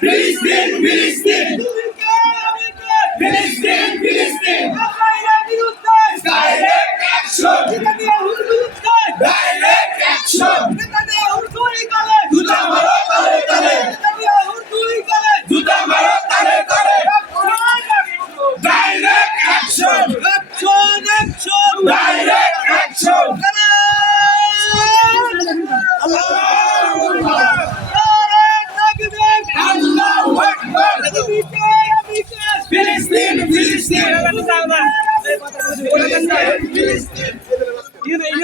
ফিলিস্তিন ফিলিস্তিন। ফিলিস্তিন ফিলিস্তিন। ডাইরেক্ট অ্যাকশন ফিলিস্তিন ফিলিস্তিন ফিলিস্তিন